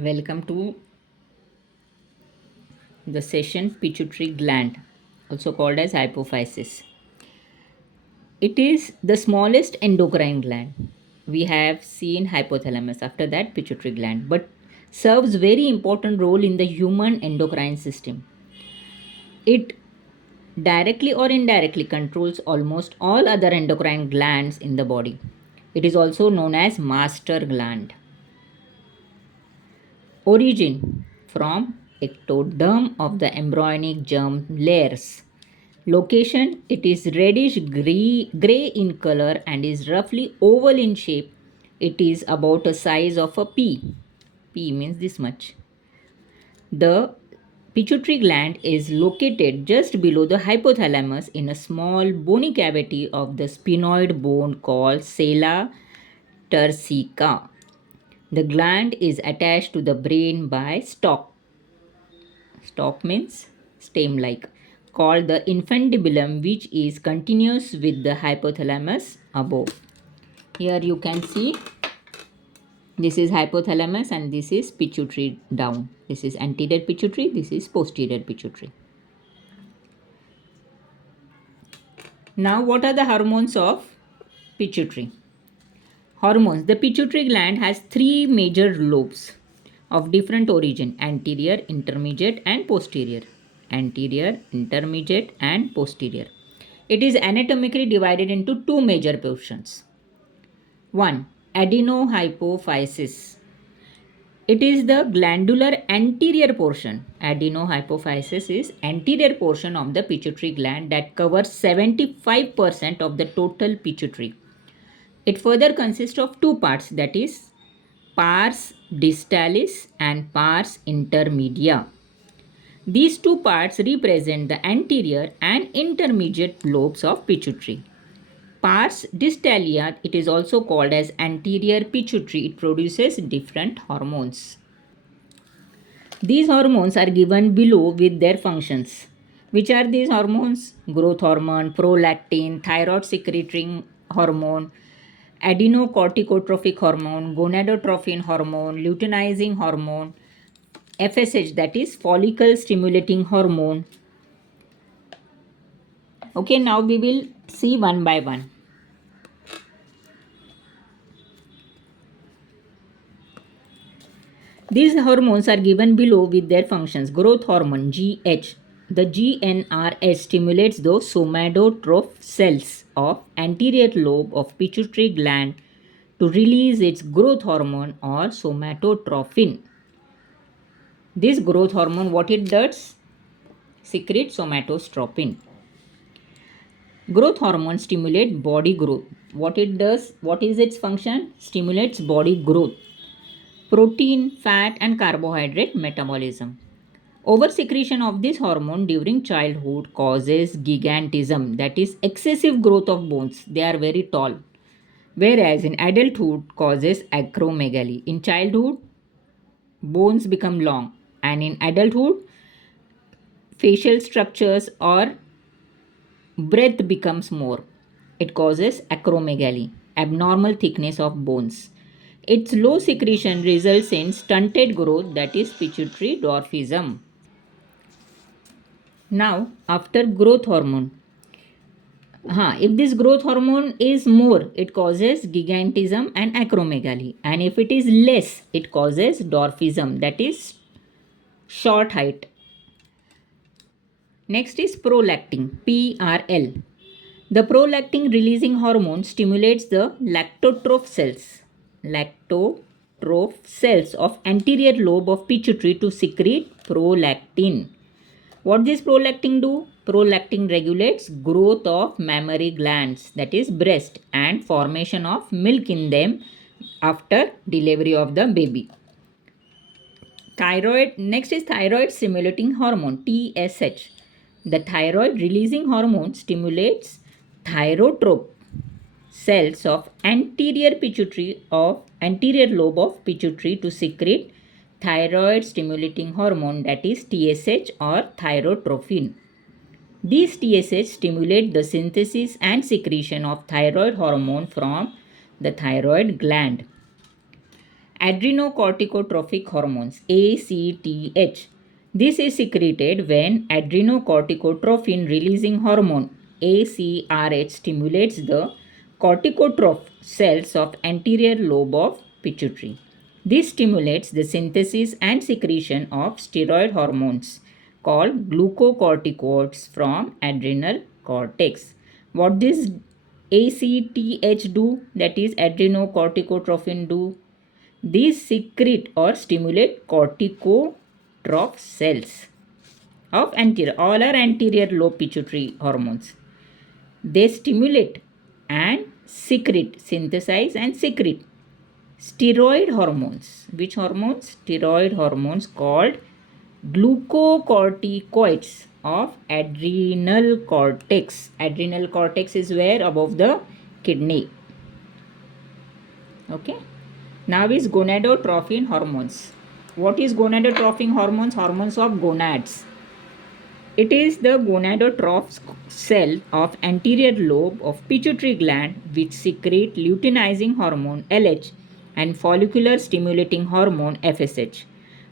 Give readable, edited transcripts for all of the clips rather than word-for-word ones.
Welcome to the session pituitary gland, also called as hypophysis. It is the smallest endocrine gland. We have seen hypothalamus, after that pituitary gland, but serves very important role in the human endocrine system. It directly or indirectly controls almost all other endocrine glands in the body. It is also known as master gland. Origin from ectoderm of the embryonic germ layers. Location, it is reddish gray in color and is roughly oval in shape. It is about a size of a pea. Pea means this much. The pituitary gland is located just below the hypothalamus in a small bony cavity of the sphenoid bone called sella turcica. The gland is attached to the brain by stalk. Stalk means stem like, called the infundibulum, which is continuous with the hypothalamus above. Here you can see this is hypothalamus and this is pituitary down. This is anterior pituitary, this is posterior pituitary. Now, what are the hormones of pituitary? Hormones. The pituitary gland has three major lobes of different origin: anterior, intermediate, and posterior. Anterior, intermediate, and posterior. It is anatomically divided into two major portions. 1. Adenohypophysis. It is the glandular anterior portion. Adenohypophysis is anterior portion of the pituitary gland that covers 75% of the total pituitary. It further consists of two parts, that is pars distalis and pars intermedia. These two parts represent the anterior and intermediate lobes of pituitary. Pars distalia, it is also called as anterior pituitary. It produces different hormones. These hormones are given below with their functions. Which are these hormones? Growth hormone, prolactin, thyroid secreting hormone, adenocorticotropic hormone, gonadotrophin hormone, luteinizing hormone, FSH, that is follicle stimulating hormone. Okay, now we will see one by one. These hormones are given below with their functions. Growth hormone GH. The GnRH stimulates the somatotroph cells of anterior lobe of pituitary gland to release its growth hormone or somatotrophin. This growth hormone, what it does? Secrete somatotropin. Growth hormone stimulate body growth. What it does? What is its function? Stimulates body growth. Protein, fat and carbohydrate metabolism. Oversecretion of this hormone during childhood causes gigantism, that is excessive growth of bones. They are very tall. Whereas in adulthood causes acromegaly. In childhood, bones become long, and in adulthood, facial structures or breadth becomes more. It causes acromegaly, abnormal thickness of bones. Its low secretion results in stunted growth, that is pituitary dwarfism. Now, after growth hormone, if this growth hormone is more, it causes gigantism and acromegaly. And if it is less, it causes dwarfism, that is short height. Next is prolactin, PRL. The prolactin releasing hormone stimulates the lactotroph cells of anterior lobe of pituitary to secrete prolactin. What does prolactin do? Prolactin regulates growth of mammary glands, that is breast, and formation of milk in them after delivery of the baby. Next is thyroid stimulating hormone, TSH. The thyroid releasing hormone stimulates thyrotrope cells of anterior lobe of pituitary to secrete thyroid stimulating hormone, that is TSH or thyrotrophin. These TSH stimulate the synthesis and secretion of thyroid hormone from the thyroid gland. Adrenocorticotrophic hormones, ACTH. This is secreted when adrenocorticotrophin releasing hormone, ACRH, stimulates the corticotroph cells of anterior lobe of pituitary. This stimulates the synthesis and secretion of steroid hormones called glucocorticoids from adrenal cortex. What does ACTH do? That is adrenocorticotrophin do? These secrete or stimulate corticotroph cells of anterior, all are anterior lobe pituitary hormones. They stimulate and secrete, synthesize and secrete steroid hormones. Which hormones? Steroid hormones called glucocorticoids of adrenal cortex. Adrenal cortex is where? Above the kidney. Okay. Now is gonadotrophin hormones. What is gonadotrophin hormones? Hormones of gonads. It is the gonadotroph cell of anterior lobe of pituitary gland which secrete luteinizing hormone LH and follicular stimulating hormone FSH.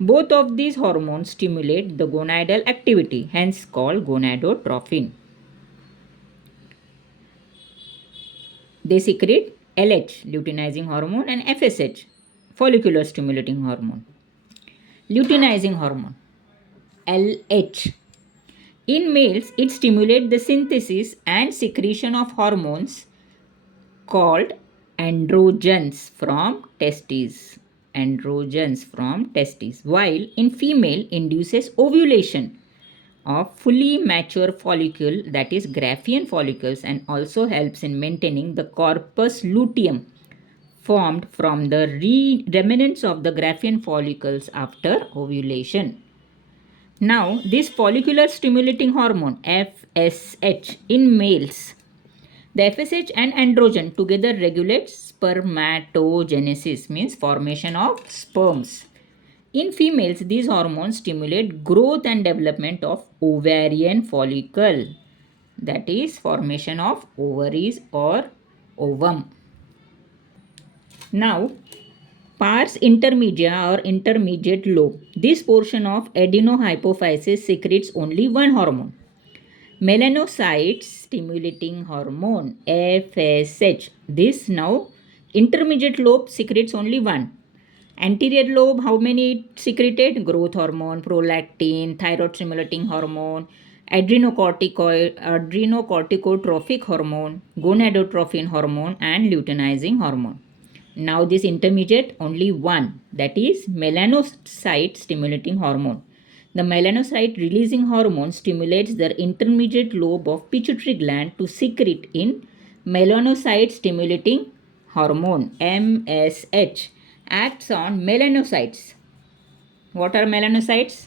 Both of these hormones stimulate the gonadal activity, hence called gonadotrophin. They secrete LH, luteinizing hormone, and FSH, follicular stimulating hormone. Luteinizing hormone, LH. In males, it stimulates the synthesis and secretion of hormones called androgens from testes. Androgens from testes. While in female, induces ovulation of fully mature follicle, that is Graafian follicles, and also helps in maintaining the corpus luteum formed from the remnants of the Graafian follicles after ovulation. Now, this follicular stimulating hormone FSH in males, the FSH and androgen together regulate spermatogenesis, means formation of sperms. In females, these hormones stimulate growth and development of ovarian follicle, that is formation of ovaries or ovum. Now, pars intermedia or intermediate lobe. This portion of adenohypophysis secretes only one hormone, melanocyte stimulating hormone FSH. This now intermediate lobe secretes only one. Anterior lobe, how many it secreted? Growth hormone, prolactin, thyroid stimulating hormone, adrenocorticotrophic hormone, gonadotrophin hormone, and luteinizing hormone. Now this intermediate, only one, that is melanocyte stimulating hormone. The melanocyte releasing hormone stimulates the intermediate lobe of pituitary gland to secrete in melanocyte stimulating hormone MSH, acts on melanocytes. What are melanocytes?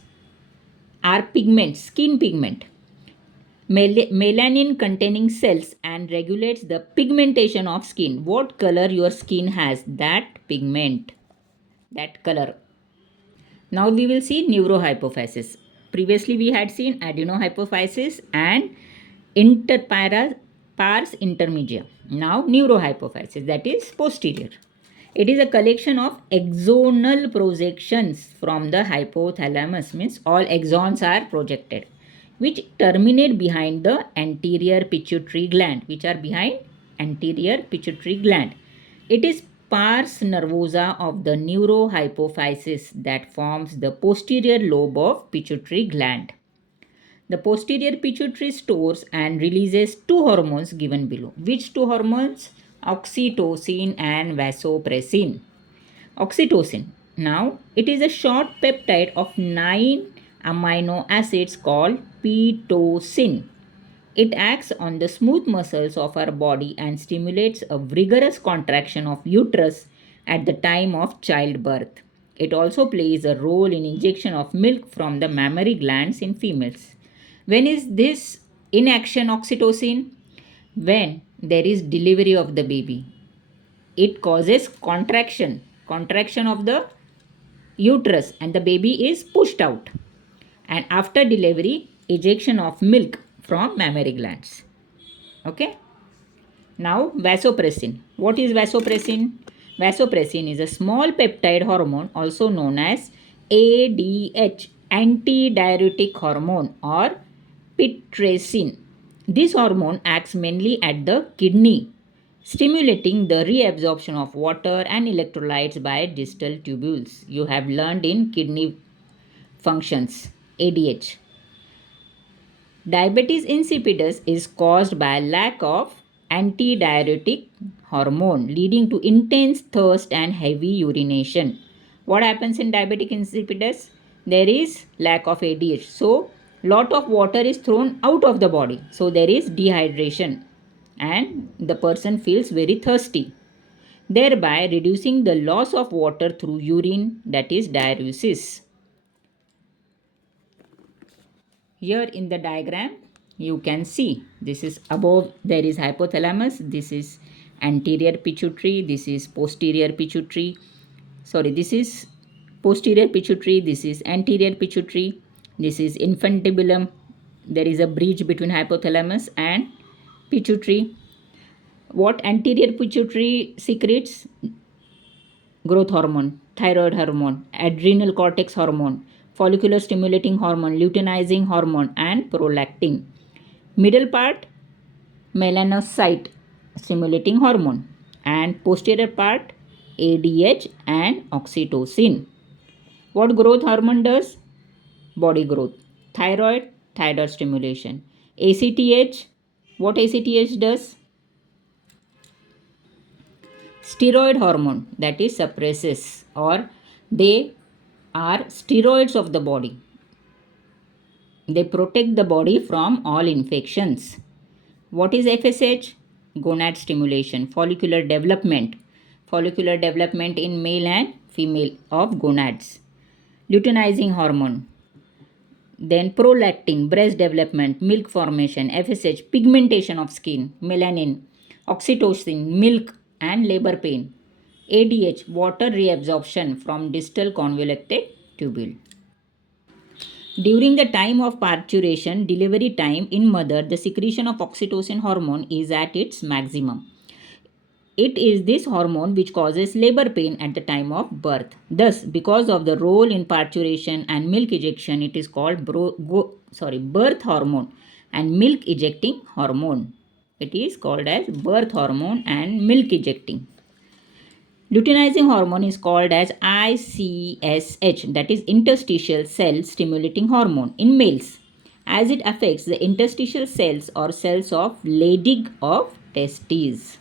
Are pigments, skin pigment. Melanin containing cells and regulates the pigmentation of skin. What color your skin has? That pigment, that color. Now we will see neurohypophysis. Previously we had seen adenohypophysis and pars intermedia. Now neurohypophysis, that is posterior. It is a collection of axonal projections from the hypothalamus, means all axons are projected, which terminate behind the anterior pituitary gland, which are behind anterior pituitary gland. It is pars nervosa of the neurohypophysis that forms the posterior lobe of pituitary gland. The posterior pituitary stores and releases two hormones given below. Which two hormones? Oxytocin and vasopressin. Oxytocin. Now, it is a short peptide of 9 amino acids called pitocin. It acts on the smooth muscles of our body and stimulates a vigorous contraction of uterus at the time of childbirth. It also plays a role in injection of milk from the mammary glands in females. When is this in action, oxytocin? When there is delivery of the baby. It causes contraction of the uterus and the baby is pushed out. And after delivery, ejection of milk from mammary glands. Okay. Now vasopressin. What is vasopressin? Vasopressin is a small peptide hormone also known as ADH, antidiuretic hormone, or pitresin. This hormone acts mainly at the kidney, stimulating the reabsorption of water and electrolytes by distal tubules. You have learned in kidney functions, ADH. Diabetes insipidus is caused by lack of antidiuretic hormone, leading to intense thirst and heavy urination. What happens in diabetic insipidus? There is lack of ADH. So, lot of water is thrown out of the body. So, there is dehydration and the person feels very thirsty, thereby reducing the loss of water through urine, that is diuresis. Here in the diagram you can see this is above there is hypothalamus, this is anterior pituitary, this is posterior pituitary, this is posterior pituitary, this is anterior pituitary, this is infundibulum, there is a bridge between hypothalamus and pituitary. What anterior pituitary secretes? Growth hormone, thyroid hormone, adrenal cortex hormone, follicular stimulating hormone, luteinizing hormone, and prolactin. Middle part, melanocyte stimulating hormone, and posterior part, ADH and oxytocin. What growth hormone does? Body growth. Thyroid, thyroid stimulation. ACTH, what ACTH does? Steroid hormone, that is suppresses, or they are steroids of the body. They protect the body from all infections. What is FSH? Gonad stimulation, follicular development in male and female of gonads. Luteinizing hormone, then prolactin, breast development, milk formation. FSH, pigmentation of skin, melanin. Oxytocin, milk and labor pain. ADH, water reabsorption from distal convoluted tubule. During the time of parturition, delivery time in mother, the secretion of oxytocin hormone is at its maximum. It is this hormone which causes labor pain at the time of birth. Thus, because of the role in parturition and milk ejection, it is called birth hormone and milk ejecting hormone. It is called as birth hormone and milk ejecting. Luteinizing hormone is called as ICSH, that is interstitial cell stimulating hormone in males, as it affects the interstitial cells or cells of Leydig of testes.